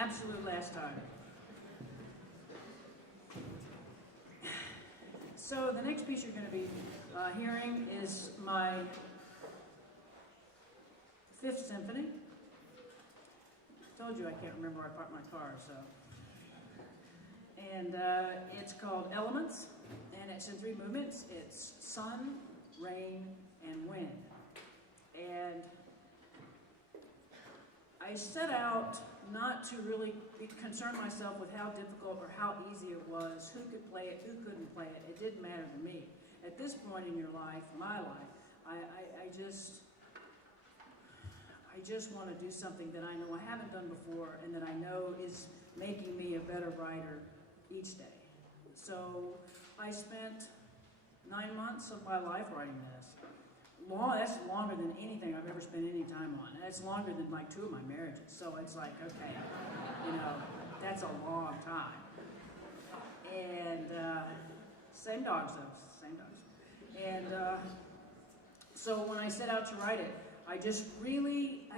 absolute last time. So the next piece you're going to be hearing is my Fifth Symphony. I told you I can't remember where I parked my car, so. And it's called Elements, and it's in 3 movements. It's sun, rain, and wind. And I set out not to really concern myself with how difficult or how easy it was, who could play it, who couldn't play it. It didn't matter to me. At this point in your life, my life, I just want to do something that I know I haven't done before and that I know is making me a better writer each day. So I spent 9 months of my life writing this. That's longer than anything I've ever spent any time on. That's longer than like 2 of my marriages. So it's like, okay, that's a long time. And same dogs though, same dogs. And so when I set out to write it, I just really,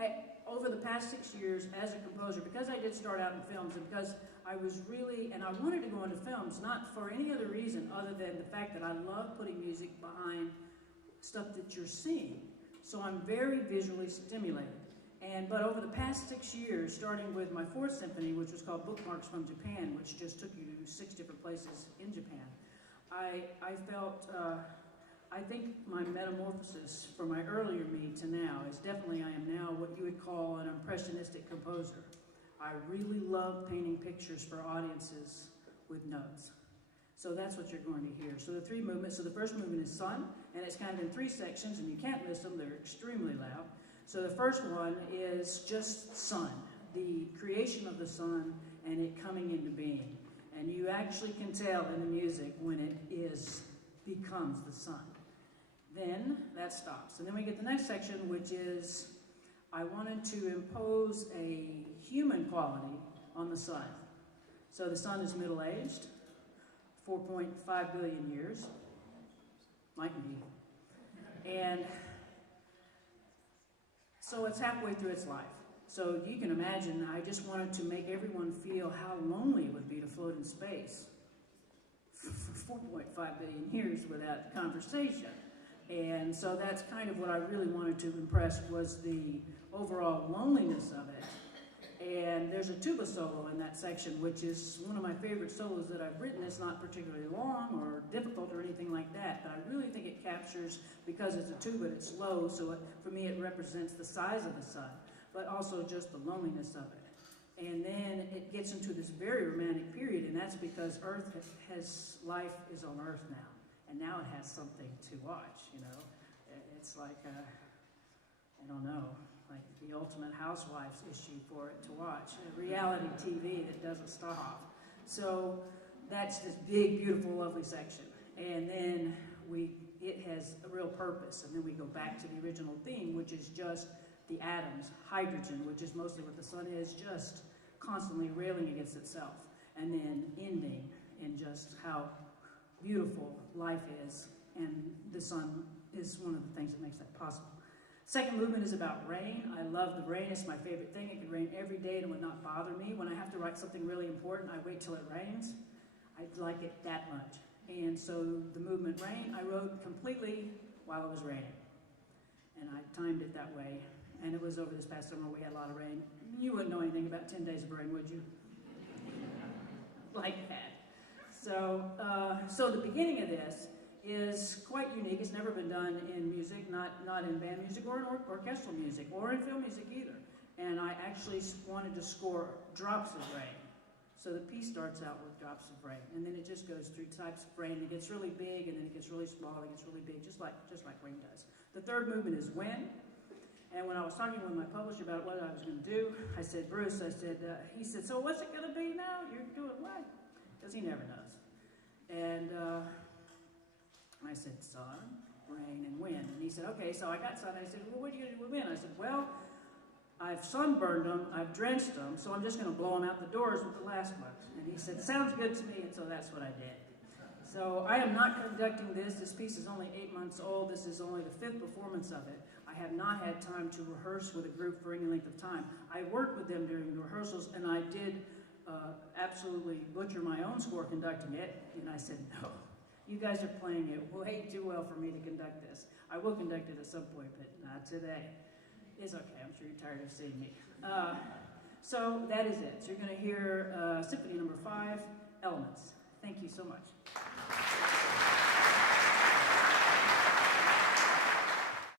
over the past 6 years as a composer, because I did start out in films and because I was really, and I wanted to go into films, not for any other reason other than the fact that I love putting music behind stuff that you're seeing. So I'm very visually stimulated. But over the past 6 years, starting with my 4th symphony, which was called Bookmarks from Japan, which just took you to 6 different places in Japan, I felt, I think my metamorphosis from my earlier me to now is definitely I am now what you would call an impressionistic composer. I really love painting pictures for audiences with notes. So that's what you're going to hear. So the 3 movements, so the first movement is sun, and it's kind of in 3 sections, and you can't miss them, they're extremely loud. So the first one is just sun, the creation of the sun and it coming into being. And you actually can tell in the music when it becomes the sun. Then that stops. And then we get the next section, which is I wanted to impose a human quality on the sun. So the sun is middle-aged, 4.5 billion years, like me. And so it's halfway through its life. So you can imagine, I just wanted to make everyone feel how lonely it would be to float in space for 4.5 billion years without conversation. And so that's kind of what I really wanted to impress was the overall loneliness of it. And there's a tuba solo in that section, which is one of my favorite solos that I've written. It's not particularly long or difficult or anything like that, but I really think it captures, because it's a tuba, it's low, so for me it represents the size of the sun, but also just the loneliness of it. And then it gets into this very romantic period, and that's because Earth life is on Earth now, and now it has something to watch, you know. It's like, I don't know, like the ultimate housewives issue for it to watch. Reality TV that doesn't stop. So that's this big, beautiful, lovely section. And then it has a real purpose. And then we go back to the original theme, which is just the atoms, hydrogen, which is mostly what the sun is, just constantly railing against itself. And then ending in just how beautiful life is. And the sun is one of the things that makes that possible. Second movement is about rain. I love the rain. It's my favorite thing. It could rain every day and it would not bother me. When I have to write something really important, I wait till it rains. I like it that much. And so the movement rain, I wrote completely while it was raining. And I timed it that way. And it was over this past summer, we had a lot of rain. You wouldn't know anything about 10 days of rain, would you? Like that. So the beginning of this is quite unique. It's never been done in music, not in band music or in orchestral music or in film music either. And I actually wanted to score drops of rain. So the piece starts out with drops of rain, and then it just goes through types of rain. It gets really big, and then it gets really small, and it gets really big, just like rain does. The third movement is wind. And when I was talking with my publisher about what I was going to do, I said, Bruce, he said, so what's it going to be now? You're doing what? Because he never knows. And I said, sun, rain, and wind. And he said, okay, so I got sun. I said, well, what are you going to do with wind? I said, well, I've sunburned them, I've drenched them, so I'm just going to blow them out the doors with the last one. And he said, sounds good to me, and so that's what I did. So I am not conducting this. This piece is only 8 months old. This is only the 5th performance of it. I have not had time to rehearse with a group for any length of time. I worked with them during the rehearsals, and I did absolutely butcher my own score conducting it, and I said, no, you guys are playing it way too well for me to conduct this. I will conduct it at some point, but not today. It's okay, I'm sure you're tired of seeing me. So that is it. So you're going to hear Symphony No. 5, Elements. Thank you so much.